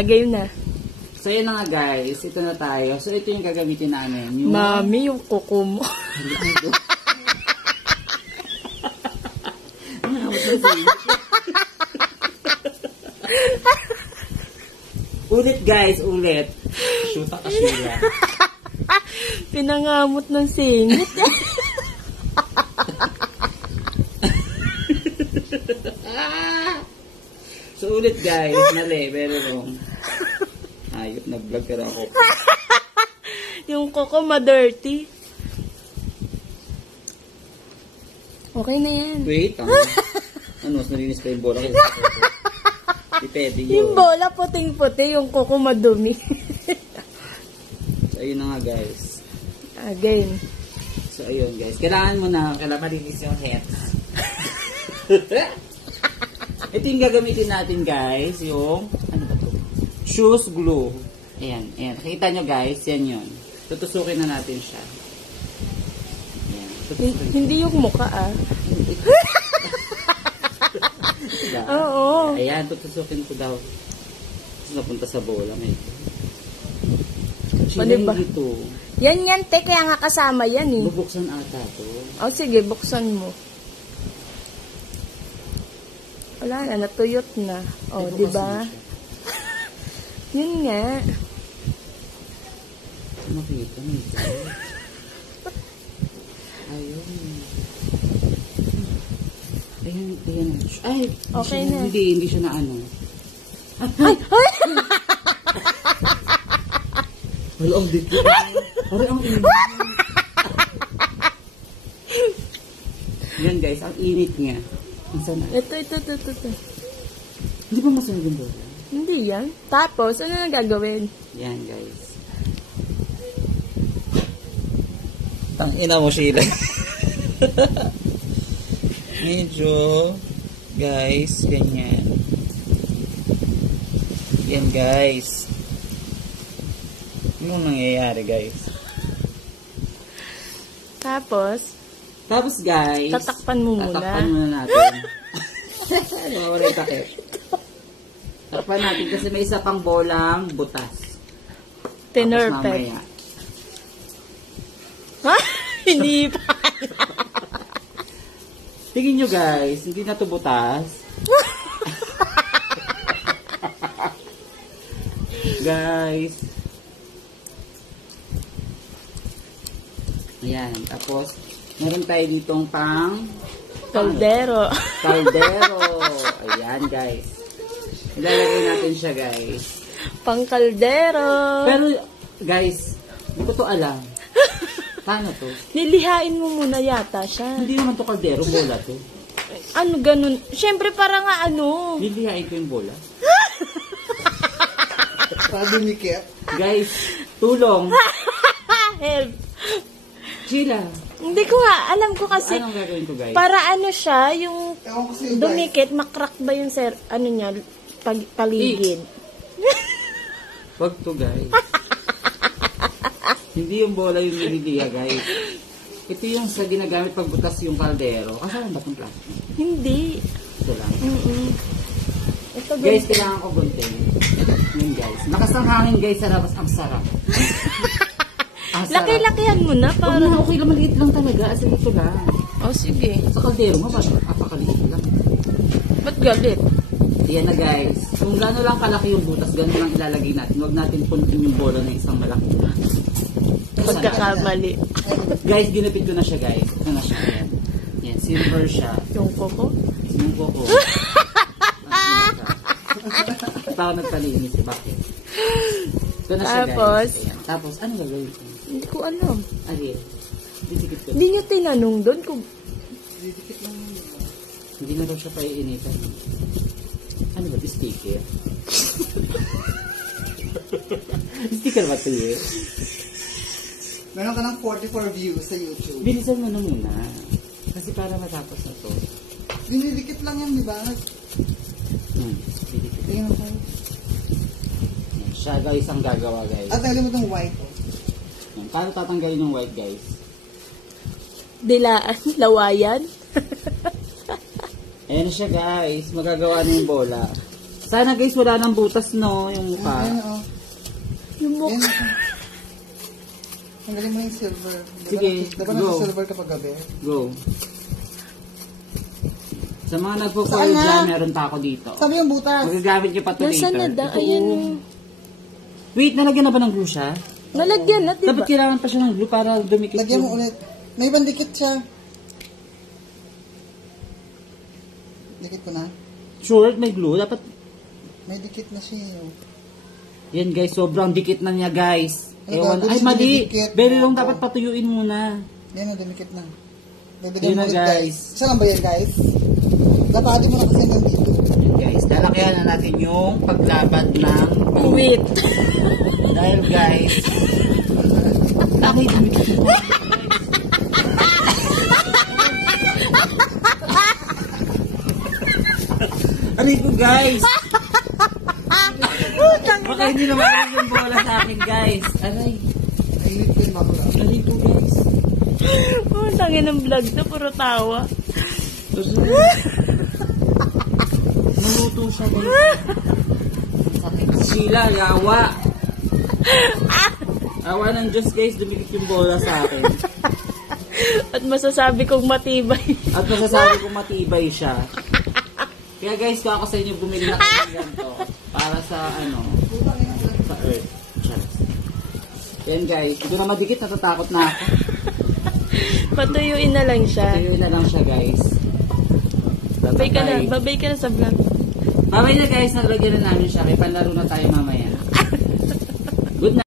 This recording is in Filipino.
Again na. So, yun na nga guys. Ito na tayo. So, ito yung gagamitin namin. Yung... Mami, yung kuko mo. Ulit guys, ulit. Shoot ka sila. Pinangamot ng singit. So ulit guys, mali, pero wrong. Ayop, nag-vlog pero ako. Yung kuko ma-dirty. Okay na yan. Wait, ano, mas malinis pa yung bola ko. Depende yun. Yung bola puting-puti, yung kuko madumi. So ayun na nga guys. Again. So ayun guys, kailangan mo na, kailangan malinis yung hands. Ito yung gagamitin natin guys, yung, ano ba to? Shoes glue. Ayan, ayan. Nakita nyo guys, yan yun. Tutusukin na natin siya. Ayan. Hindi yung mukha Diba? Oo. Ayan, tutusukin ko daw. Tapos napunta sa bola. May Ano ba? Ito. Yan, te. Kaya nga kasama yan eh. Bubuksan ata to. O sige, buksan mo. Wala na, natuyot na. O, di ba? Yun nga. Makita mo ito. Ayun. Ayan. Ay, Okay na. Hindi siya na ano. Ay! Wala ang dito. Aray, ang init. Yan guys, ang init niya. Ito. Hindi ba masunog yung bola? Hindi yan. Tapos, ano na gagawin? Yan guys. Tang ina mo, Sheila. Medyo, guys, ganyan. Yan guys. Ano nangyayari guys? Tapos guys, tatakpan mo muna. Tatakpan muna natin. Nawawala yung takip. Tatakpan natin kasi may isa pang bolang butas. Tinerpet. Ha? Hindi pa. Tingin nyo guys, hindi na ito butas. Guys. Ayan, tapos meron tayo ditong pang Kaldero. Ayan guys. Ilalagay natin siya guys. Pang kaldero. Pero guys, hindi ko to alam. Paano to? Nilihain mo muna yata siya. Hindi naman to kaldero, bola to. Ano ganun? Siyempre para nga ano. Nilihain ko yung bola. Sabi ni Kep. Guys, tulong. Help. Sheila. Hindi ko nga, alam ko kasi. Anong gagawin ko guys? Para ano siya, yung Ewan ko sa'yo, dumikit, makrak ba yung ano niya, paligid. Wag to guys. Hindi yung bola yung nililiha guys. Ito yung sa ginagamit pagbutas yung kaldero. Kasama ba itong plastic? Hindi. Ito lang. Ito Guys, kailangan ko gunting. Yun guys. Lakas ng hangin guys sa labas. Ang sarap. Ang sarap. Laki-lakihan mo na para. Okay lang, maliit lang talaga. As in, ito lang. Oh, sige. Sa kaldero mo, ba't napakaliit lang? Ba't galit? Yan na guys. Kung gano'n lang kalaki yung butas, gano'n lang ilalagay natin. Huwag natin puntin yung bola ng isang malaki. Pagkakamali. Guys, ginupit ko na siya guys. Ito na siya. Yan. Yan, silver siya. Yung koko? Yung koko. Ito ako nagpalinis. Bakit? Ito na siya Tapos? guys. Ayan. Tapos, ano gagawin ko? Hindi ko alam. Alin? Didikit ko. Hindi nyo tinanong doon kung Hindi na daw siya paiinitan. Ano ba? Sticker? Sticker ba ito eh? Meron ka ng 44 views sa YouTube. Bilisan mo na muna. Kasi para matapos na to. Dinidikit lang yan, di ba? Didikit. Tingnan mo tayo. Siya guys ang gagawa guys. At alam mo itong white. Yan. Paano tatanggalin yung white guys? dilaan, lawayan. Ayan na siya guys. Magagawa na yung bola. Sana guys, wala nang butas, no? Yung mukha. Ayan, oh. Yung Ayan. mukha. Ang galing mo yung silver. Sige, Diba go. silver kapag gabi? Go. Sa mga Saan nagpo-follow na? dyan, meron pa ako dito. Sabi yung butas. Magagamit nyo pa ito Nasaan na later. da? Ito, Ayan. oh. Wait, nalagyan na ba ng glue siya? Nalagyan na, diba? Dapat kailangan pa siya ng glue para dumikit Lagyan yung- mo ulit. May bandikit siya. Dikit ko na. Sure, may glue. Dapat, May dikit na siya. Oh. yan guys, sobrang dikit na niya guys. Ay, Ewan, bago ay din mali. dumidikit. Very long, Oo. dapat patuyuin muna. Yan na, dumikit na. Yun Bibigyan mo na, ulit guys. guys. Isa lang ba yan guys? Lapado mo na kasi hanggang dito. Yan guys, lalakyan na natin yung paglapad ng glue. Wait. Dahil guys, ay, dumikit mo. Aray ko guys. Baka hindi naman aray yung bola sa akin guys. Aray. Ay, ito yung bakula. Aray ko guys. Oh, tangin ng vlog na, puro tawa. Naluto siya guys. Sakit. Sheila, yawa. Awa ng Diyos guys, dumikit yung bola sa akin. At masasabi kong matibay. At masasabi kong matibay siya. Kaya guys, kung ako sa inyo bumili na kayo ng ganito para sa ano, sa earth. Just. Yan guys, hindi ko na madikit, natatakot na ako. Patuyuin na lang siya. Ayun na lang siya guys. Babay ka na. Bye. Babay ka na sa vlog. Bye na guys, naglagyan na namin siya. Kaya panlaro na tayo mamaya. Good night.